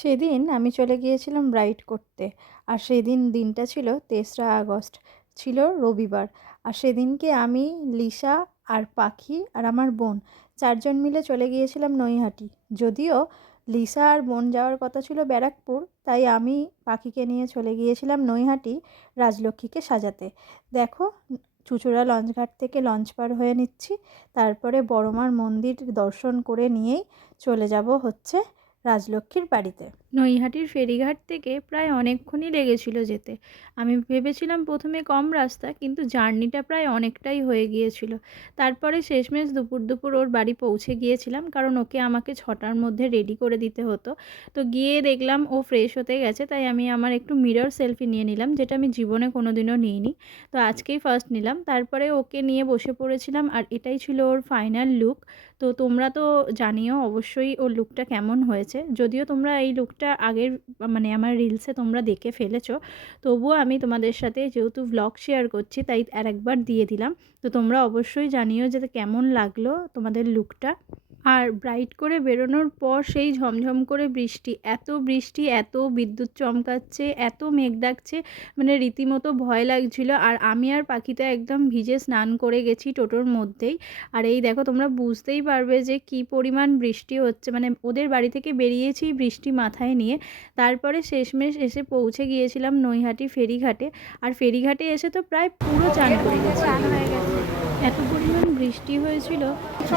সেদিন আমি চলে গিয়েছিলাম রাইড করতে। আর সেদিন দিনটা ছিল ৩রা আগস্ট, ছিল রবিবার। আর সেদিনকে আমি, লিসা আর পাখি আর আমার বোন ৪ জন মিলে চলে গিয়েছিলাম নৈহাটি। যদিও লিসা আর বোন যাওয়ার কথা ছিল ব্যারাকপুর, তাই আমি পাখিকে নিয়ে চলে গিয়েছিলাম নৈহাটি রাজলক্ষ্মীকে সাজাতে। দেখো, চুঁচুড়া লঞ্চঘাট থেকে লঞ্চ পার হয়ে নিচ্ছি, তারপরে বড়মার মন্দির দর্শন করে নিয়েই চলে যাব হচ্ছে রাজলক্ষ্মীর বাড়িতে। নৈহাটির ফেরিঘাট থেকে প্রায় অনেকক্ষণই লেগেছিল যেতে। আমি ভেবেছিলাম প্রথমে কম রাস্তা, কিন্তু জার্নিটা প্রায় অনেকটাই হয়ে গিয়েছিল। তারপরে শেষমেশ দুপুর দুপুর ওর বাড়ি পৌঁছে গিয়েছিলাম, কারণ ওকে আমাকে 6টার মধ্যে রেডি করে দিতে হতো। তো গিয়ে দেখলাম ও ফ্রেশ হতে গেছে, তাই আমি আমার একটু মিরর সেলফি নিয়ে নিলাম, যেটা আমি জীবনে কোনো দিনও নিইনি। তো আজকেই ফার্স্ট নিলাম। তারপরে ওকে নিয়ে বসে পড়েছিলাম, আর এটাই ছিল ওর ফাইনাল লুক। তো তোমরা তো জানিও অবশ্যই ওর লুকটা কেমন হয়েছে। যদিও তোমরা এই লুকটা আগের মানে আমার রিলসে তোমরা দেখে ফেলেছো, তবুও আমি তোমাদের সাথে যেহেতু ভ্লগ শেয়ার করছি, তাই আরেকবার দিয়ে দিলাম। তো তোমরা অবশ্যই জানিও যে কেমন লাগলো তোমাদের লুকটা। আর ব্রাইট করে বেরোনোর পর সেই ঝমঝম করে বৃষ্টি, এত বিদ্যুৎ চমকাচ্ছে, এত মেঘ ডাকছে, মানে রীতিমতো ভয় লাগছিল। আর আমি আর পাখি তো একদম ভিজে স্নান করে গেছি টোটোর মধ্যেই। আর এই দেখো, তোমরা বুঝতেই পারবে যে কি পরিমাণ বৃষ্টি হচ্ছে। মানে ওদের বাড়ি থেকে বেরিয়েছি বৃষ্টি মাথায় নিয়ে। তারপরে শেষমেশ এসে পৌঁছে গিয়েছিলাম নৈহাটি ফেরিঘাটে। আর ফেরিঘাটে এসে তো প্রায় পুরো চান করে গেছে, এত পরিমাণ বৃষ্টি হয়েছিল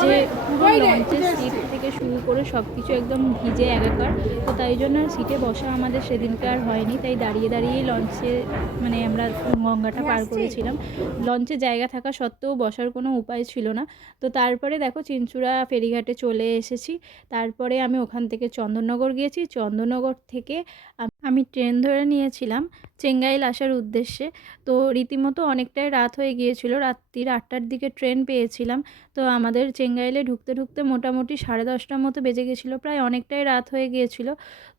যে পুরো লঞ্চের সিট থেকে শুরু করে সব কিছু একদম ভিজে একাকার। তো তাই জন্য আর সিটে বসা আমাদের সেদিনকে আর হয়নি, তাই দাঁড়িয়ে দাঁড়িয়েই লঞ্চে মানে আমরা গঙ্গাটা পার করেছিলাম। লঞ্চে জায়গা থাকা সত্ত্বেও বসার কোনো উপায় ছিল না। তো তারপরে দেখো, চিনচুড়া ফেরিঘাটে চলে এসেছি। তারপরে আমি ওখান থেকে চন্দননগর গিয়েছি। চন্দননগর থেকে আমি ট্রেন ধরে নিয়েছিলাম চেঙ্গাইল আসার উদ্দেশ্যে। তো রীতিমতো অনেকটাই রাত হয়ে গিয়েছিল, রাত্রির 8টার দিকে ট্রেন পেয়েছিলাম। তো আমাদের চেঙ্গাইলে ঢুকতে ঢুকতে মোটামুটি 10:30টার মতো বেজে গেছিলো, প্রায় অনেকটাই রাত হয়ে গিয়েছিল।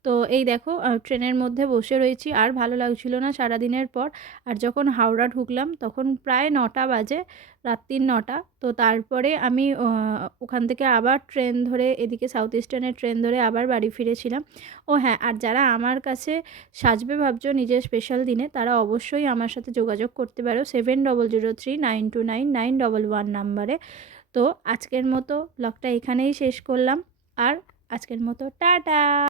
তো এই দেখো, ট্রেনের মধ্যে বসে রয়েছি, আর ভালো লাগছিল না সারাদিনের পর। আর যখন হাওড়া ঢুকলাম তখন প্রায় 9টা বাজে, রাত্রির 9টা। তো তারপরে আমি ওখান থেকে আবার ট্রেন ধরে এদিকে সাউথ ইস্টার্নের ট্রেন ধরে আবার বাড়ি ফিরেছিলাম। ও হ্যাঁ, আর যারা আমার কাছে সাজবে ভাবছো নিজের স্পেশাল দিনে, তারা অবশ্যই আমার সাথে যোগাযোগ করতে পারো 7003929911 নাম্বারে। তো আজকের মতো ব্লগটা এখানেই শেষ করলাম। আর আজকের মতো টাটা।